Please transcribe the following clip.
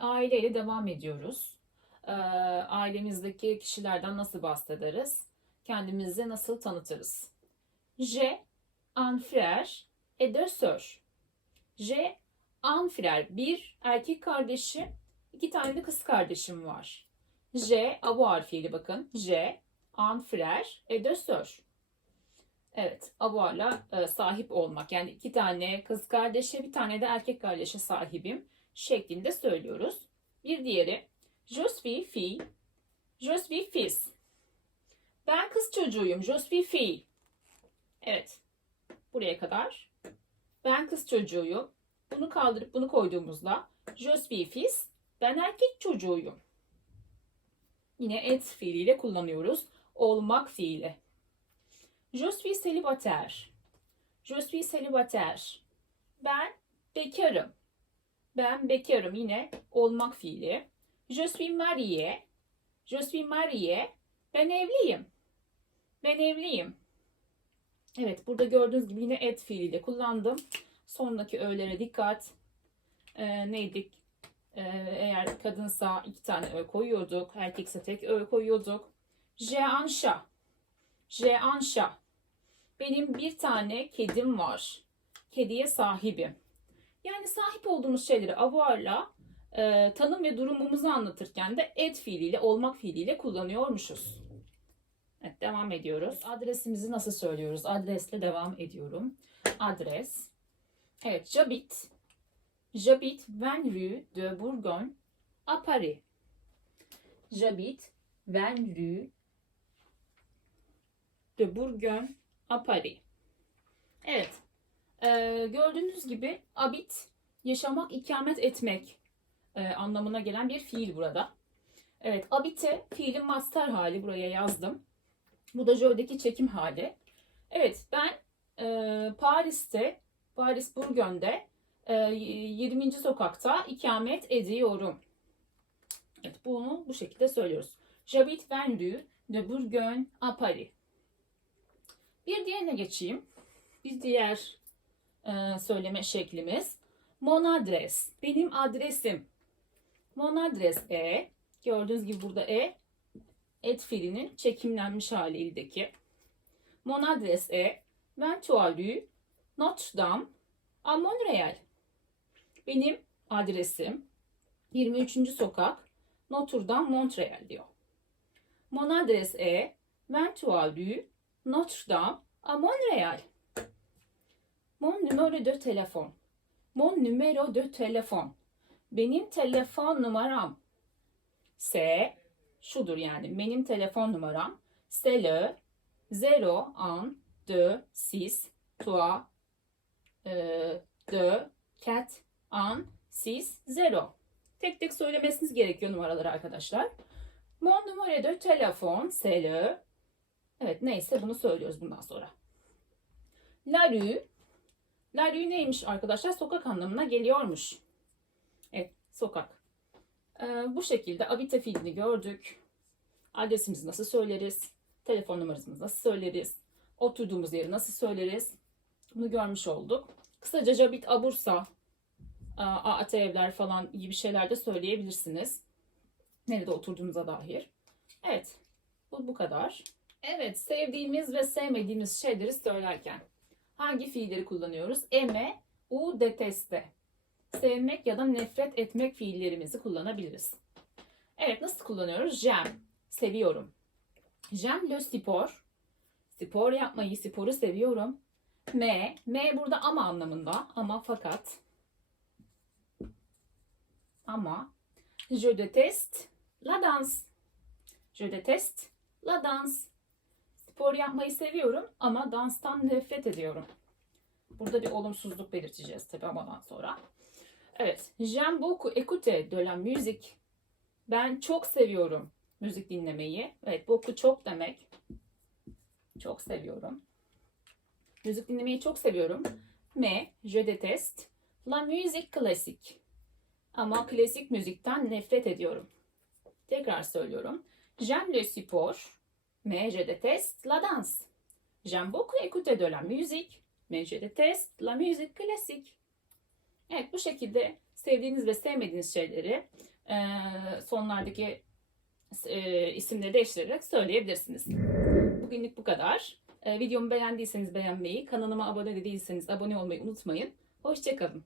aileyle devam ediyoruz. Ee, ailemizdeki kişilerden nasıl bahsederiz? Kendimizi nasıl tanıtırız? J'ai un frère et deux sœurs. J'ai un frère, bir erkek kardeşim, iki tane de kız kardeşim var. J'ai, a bu harfiyle bakın. J'ai un frère et deux sœurs. Evet, avoir'la e, sahip olmak. Yani iki tane kız kardeşe, bir tane de erkek kardeşe sahibim şeklinde söylüyoruz. Bir diğeri, je suis fille, je suis fils. Ben kız çocuğuyum, je suis fille. Evet, buraya kadar. Ben kız çocuğuyum. Bunu kaldırıp bunu koyduğumuzda, je suis fils, ben erkek çocuğuyum. Yine et fiiliyle kullanıyoruz. Olmak fiili. Je suis célibataire. Je suis célibataire. Ben bekarım. Ben bekarım yine olmak fiili. Je suis marié. Je suis marié. Ben evliyim. Ben evliyim. Evet burada gördüğünüz gibi yine et fiiliyle kullandım. Sondaki öğelere dikkat. Ee, neydi? Ee, eğer kadınsa iki tane ö koyuyorduk. Erkekse tek ö koyuyorduk. Chat. J'ai un chat. Benim bir tane kedim var. Kediye sahibim. Yani sahip olduğumuz şeyleri avoir'la e, tanım ve durumumuzu anlatırken de et fiiliyle, olmak fiiliyle kullanıyormuşuz. Evet, devam ediyoruz. Adresimizi nasıl söylüyoruz? Adresle devam ediyorum. Adres. Evet, j'habite. J'habite 20 rue de Bourgogne à Paris. J'habite 20 rue de Bourgogne à Paris. Evet. Ee, gördüğünüz gibi abit yaşamak, ikamet etmek e, anlamına gelen bir fiil burada. Evet, abite fiilin master hali buraya yazdım. Bu da Joe'deki çekim hali. Evet, ben e, Paris'te, Paris Bourgogne'de e, 20. sokakta ikamet ediyorum. Evet, bunu bu şekilde söylüyoruz. J'habite 20 rue de Bourgogne à Paris. Bir diğerine geçeyim. Bir diğer e, söyleme şeklimiz. Mon adres. Benim adresim. Mon adres e. Gördüğünüz gibi burada e. Et fiilinin çekimlenmiş hali ildeki. Mon adres e. 23 rue Notre Dame à Montréal. Benim adresim 23. sokak Notre Dame Montreal diyor. Mon adres e 23 rue Notre Dame à Montréal. Mon numéro de téléphone. Mon numéro de téléphone. Benim telefon numaram. C'est şudur yani benim telefon numaram. C'est le 0 1 2 6 3 euh, 2 4 1 6 0. Tek tek söylemesiniz gerekiyor numaraları arkadaşlar. Mon numéro de téléphone c'est le Evet neyse bunu söylüyoruz bundan sonra. La rue. Rue neymiş arkadaşlar? Sokak anlamına geliyormuş. Evet sokak. Ee, bu şekilde abite fiilini gördük. Adresimizi nasıl söyleriz? Telefon numaramızı nasıl söyleriz? Oturduğumuz yeri nasıl söyleriz? Bunu görmüş olduk. Kısaca Cabit Abursa, AAT evler falan gibi şeyler de söyleyebilirsiniz. Nerede oturduğunuza dair. Evet. Bu, bu kadar. Evet, sevdiğimiz ve sevmediğimiz şeyleri söylerken hangi fiilleri kullanıyoruz? Eme, u, deteste. Sevmek ya da nefret etmek fiillerimizi kullanabiliriz. Evet, nasıl kullanıyoruz? J'aime, seviyorum. J'aime le sport. Spor yapmayı, sporu seviyorum. Me, me burada ama anlamında. Ama fakat. Ama. Je déteste la danse. Je déteste la danse. Spor yapmayı seviyorum ama danstan nefret ediyorum. Burada bir olumsuzluk belirteceğiz tabii amadan sonra. Evet. J'aime beaucoup écouter de la musique. Ben çok seviyorum müzik dinlemeyi. Evet, beaucoup çok demek. Çok seviyorum. Müzik dinlemeyi çok seviyorum. Mais je déteste la musique classique. Ama klasik müzikten nefret ediyorum. Tekrar söylüyorum. J'aime le sport mais je déteste la danse. J'aime beaucoup écouter de la musique, mais je déteste la musique klasik. Evet bu şekilde sevdiğiniz ve sevmediğiniz şeyleri e, sonlardaki e, isimleri değiştirerek söyleyebilirsiniz. Bugünlük bu kadar. E, videomu beğendiyseniz beğenmeyi, kanalıma abone değilseniz abone olmayı unutmayın. Hoşçakalın.